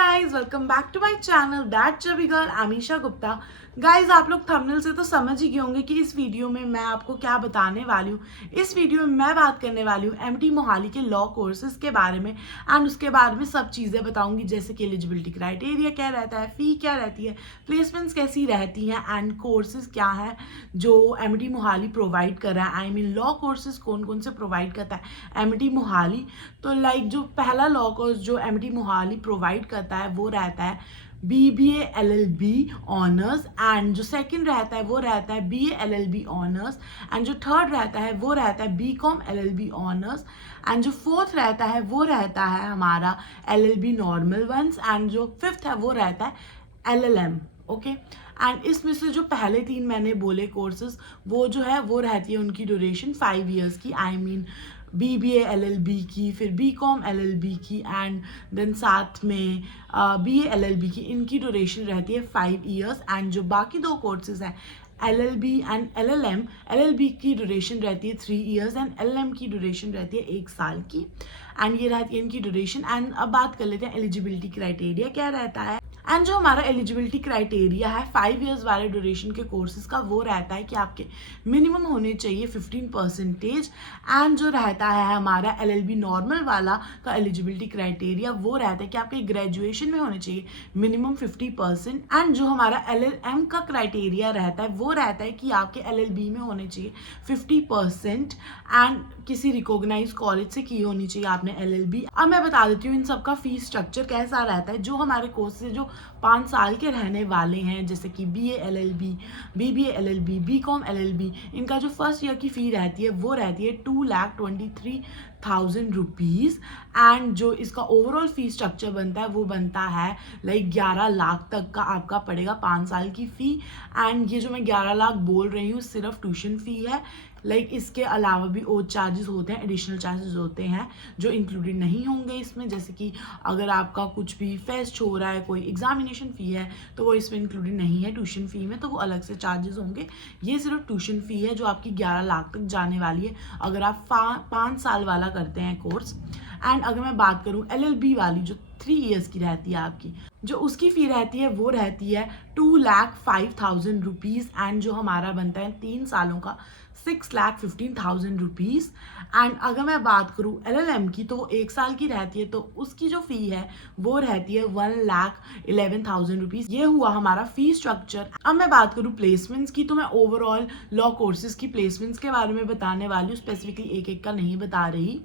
guys, welcome back to my channel That Chubby Girl, Amisha Gupta। Guys आप लोग thumbnail से तो समझ ही गए होंगे कि इस वीडियो में मैं आपको क्या बताने वाली हूँ। इस वीडियो में मैं बात करने वाली हूँ एमटी मोहाली के लॉ कोर्सेज के बारे में एंड उसके बारे में सब चीज़ें बताऊंगी, जैसे कि एलिजिबिलिटी क्राइटेरिया क्या रहता है, फ़ी क्या रहती है, प्लेसमेंट्स कैसी रहती हैं एंड कोर्सेज क्या है जो एमटी मोहाली प्रोवाइड कर रहा है। आई मीन लॉ कोर्सेज कौन कौन से प्रोवाइड करता है एमटी मोहाली। तो लाइक जो पहला लॉ कोर्स जो एमटी मोहाली प्रोवाइड करता है वो रहता है BBA LLB ऑनर्स एंड जो सेकंड रहता है वो रहता है BA LLB ऑनर्स एंड जो थर्ड रहता है वो रहता है BCom LLB ऑनर्स एंड जो फोर्थ रहता है वो रहता है हमारा LLB नॉर्मल वंस एंड जो फिफ्थ है वो रहता है LLM। ओके एंड इसमें से जो पहले तीन मैंने बोले कोर्सेज वो जो है वो रहती है उनकी ड्यूरेशन 5 ईयर्स की। आई मीन BBA LLB की, फिर BCom LLB की एंड देन साथ में BA LLB की, इनकी ड्यूरेशन रहती है 5 ईयर्स। एंड जो बाकी दो कोर्सेज हैं LLB एंड LLM, LLB की ड्यूरेशन रहती है 3 ईयर्स एंड LLM की ड्यूरेशन रहती है 1 साल की एंड ये रहती है इनकी ड्यूरेशन। एंड अब बात कर लेते हैं एलिजिबिलिटी क्राइटेरिया क्या रहता है। एंड जो हमारा एलिजिबिलिटी क्राइटेरिया है 5 ईयर्स वाले ड्यूरेशन के कोर्सेज का वो रहता है कि आपके मिनिमम होने चाहिए 15% एंड जो रहता है हमारा LLB नॉर्मल वाला का एलिजिबिलिटी क्राइटेरिया वो रहता है कि आपके ग्रेजुएशन में होने चाहिए मिनिमम 50% एंड जो हमारा LLM का क्राइटेरिया रहता है वो रहता है कि आपके LLB में होने चाहिए 50% एंड किसी रिकॉग्नाइज कॉलेज से की होनी चाहिए आपने LLB। अब मैं बता देती हूँ इन सबका फीस स्ट्रक्चर कैसा रहता है। जो हमारे कोर्स से जो 5 साल के रहने वाले हैं जैसे कि BA LLB, BBA LLB, BCom LLB, इनका जो फर्स्ट ईयर की फ़ी रहती है वो रहती है 2,23,000 रुपीज़ एंड जो इसका ओवरऑल फी स्ट्रक्चर बनता है वो बनता है लाइक 11 लाख तक का आपका पड़ेगा 5 साल की फ़ी। एंड ये जो मैं 11 लाख बोल रही हूँ सिर्फ ट्यूशन फ़ी है। इसके अलावा भी और चार्जेस होते हैं, एडिशनल चार्जेस होते हैं जो इंक्लूडेड नहीं होंगे इसमें, जैसे कि अगर आपका कुछ भी फेस्ट हो रहा है, कोई एग्जामिनेशन फ़ी है तो वो इसमें इंक्लूडेड नहीं है ट्यूशन फ़ी में, तो वो अलग से चार्जेस होंगे। ये सिर्फ ट्यूशन फ़ी है जो आपकी 11 लाख तक जाने वाली है अगर आप 5 साल वाला करते हैं कोर्स। एंड अगर मैं बात करूँ LLB वाली जो 3 ईयर्स की रहती है आपकी, जो उसकी फ़ी रहती है वो रहती है 2,05,000 रुपीज़ एंड जो हमारा बनता है 3 सालों का 6,15,000 रुपीज़। एंड अगर मैं बात करूँ LLM की तो वो 1 साल की रहती है तो उसकी जो फ़ी है वो रहती है 1,11,000 रुपीज़। ये हुआ हमारा फ़ी स्ट्रक्चर। अब मैं बात करूँ प्लेसमेंट्स की तो मैं ओवरऑल लॉ कोर्सेज की प्लेसमेंट्स के बारे में बताने वाली हूँ, स्पेसिफिकली एक एक का नहीं बता रही।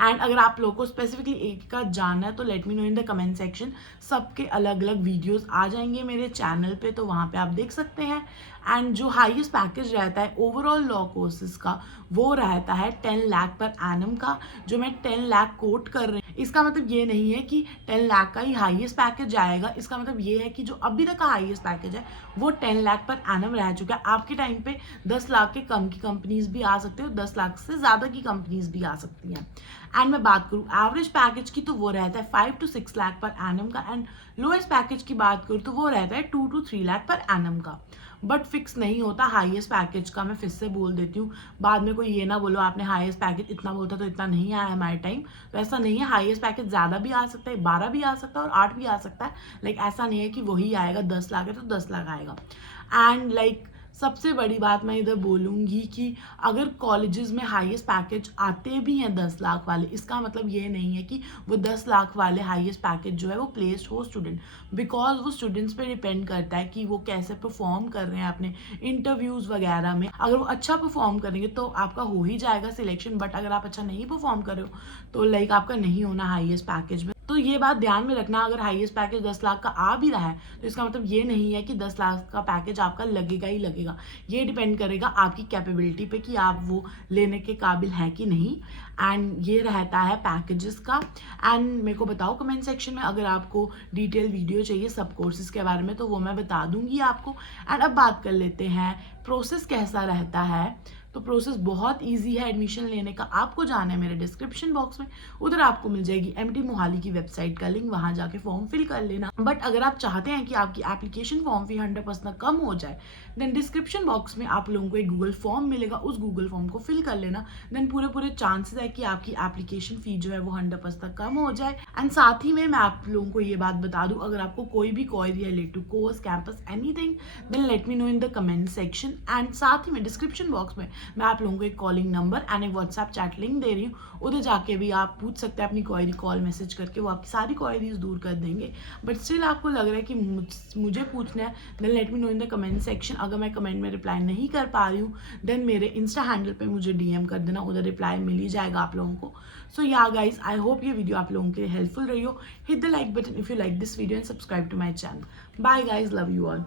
एंड अगर आप लोगों को स्पेसिफिकली एक का जानना है तो late me know in the comment section. सबके अलग अलग वीडियोस आ जाएंगे मेरे चैनल पे तो वहाँ पे आप देख सकते हैं। एंड जो हाईएस्ट पैकेज रहता है ओवरऑल लॉ कोर्सेज का वो रहता है 10 लाख पर एनम का। जो मैं 10 लाख कोट कर रही हूँ इसका मतलब ये नहीं है कि 10 लाख का ही हाईएस्ट पैकेज आएगा, इसका मतलब ये है कि जो अभी तक का हाईएस्ट पैकेज है वो 10 लाख पर एनम रह चुका है। आपके टाइम पे 10 लाख के कम की कंपनीज भी आ सकते हो, 10 लाख से ज़्यादा की कंपनीज भी आ सकती हैं। एंड मैं बात करूँ एवरेज पैकेज की तो वो रहता है 5 to 6 लाख पर एनम का एंड लोएस्ट पैकेज की बात करूँ तो वो रहता है 2 to 3 लाख पर एनम का। बट फिक्स नहीं होता हाईएस्ट पैकेज का, मैं फिर से बोल देती हूँ, बाद में कोई ये ना बोलो आपने हाईएस्ट पैकेज इतना बोलता तो इतना नहीं आया हमारे टाइम, तो ऐसा नहीं है। हाईएस्ट पैकेज ज़्यादा भी आ सकता है, 12 भी आ सकता है और 8 भी आ सकता है। ऐसा नहीं है कि वही आएगा, 10 लाख है तो 10 लाख आएगा। एंड सबसे बड़ी बात मैं इधर बोलूँगी कि अगर कॉलेजेस में हाईएस्ट पैकेज आते भी हैं 10 लाख वाले, इसका मतलब ये नहीं है कि वो 10 लाख वाले हाईएस्ट पैकेज जो है वो प्लेस्ड हो स्टूडेंट, बिकॉज वो स्टूडेंट्स पे डिपेंड करता है कि वो कैसे परफॉर्म कर रहे हैं अपने इंटरव्यूज़ वगैरह में। अगर वो अच्छा परफॉर्म करेंगे तो आपका हो ही जाएगा सिलेक्शन, बट अगर आप अच्छा नहीं परफॉर्म कर रहे हो तो आपका नहीं होना हाईएस्ट पैकेज में। तो ये बात ध्यान में रखना, अगर हाईएस्ट पैकेज 10 लाख का आ भी रहा है तो इसका मतलब ये नहीं है कि 10 लाख का पैकेज आपका लगेगा ही लगेगा। ये डिपेंड करेगा आपकी कैपेबिलिटी पे कि आप वो लेने के काबिल हैं कि नहीं। एंड ये रहता है पैकेजेस का। एंड मेरे को बताओ कमेंट सेक्शन में अगर आपको डिटेल वीडियो चाहिए सब कोर्सेज के बारे में तो वो मैं बता दूंगी आपको। एंड अब बात कर लेते हैं प्रोसेस कैसा रहता है तो प्रोसेस बहुत ईजी है एडमिशन लेने का। आपको जाना है मेरे डिस्क्रिप्शन बॉक्स में, उधर आपको मिल जाएगी MT मोहाली की वेबसाइट का लिंक, वहां जाके फॉर्म फिल कर लेना। बट अगर आप चाहते हैं कि आपकी एप्लीकेशन फॉर्म फी 100% कम हो जाए, देन डिस्क्रिप्शन बॉक्स में आप लोगों को एक गूगल फॉर्म मिलेगा, उस गूगल फॉर्म को फिल कर लेना। देन पूरे चांसेस है कि आपकी एप्लीकेशन फी जो है वो 100% कम हो जाए। एंड साथ ही में मैं आप लोगों को ये बात बता दूं, अगर आपको कोई भी query related to course, campus, anything, then let me know in the comment section. And साथ ही में डिस्क्रिप्शन बॉक्स में मैं आप लोगों को एक कॉलिंग नंबर एंड एक व्हाट्सएप चैट लिंक दे रही हूँ, उधर जाके भी आप पूछ सकते हैं अपनी क्वेरी, कॉल मैसेज करके वो आपकी सारी क्वेरीज दूर कर देंगे। बट स्टिल आपको लग रहा है कि मुझे पूछना है, then let me know in the comment section. अगर मैं कमेंट में रिप्लाई नहीं कर पा रही हूँ, देन मेरे इंस्टा हैंडल पे मुझे DM कर देना, उधर रिप्लाई मिल ही जाएगा आप लोगों को। So yeah guys, I hope ये वीडियो आप लोगों के लिए हेल्पफुल रही हो। Hit the like button if you like this video and subscribe to my channel. Bye guys, love you all.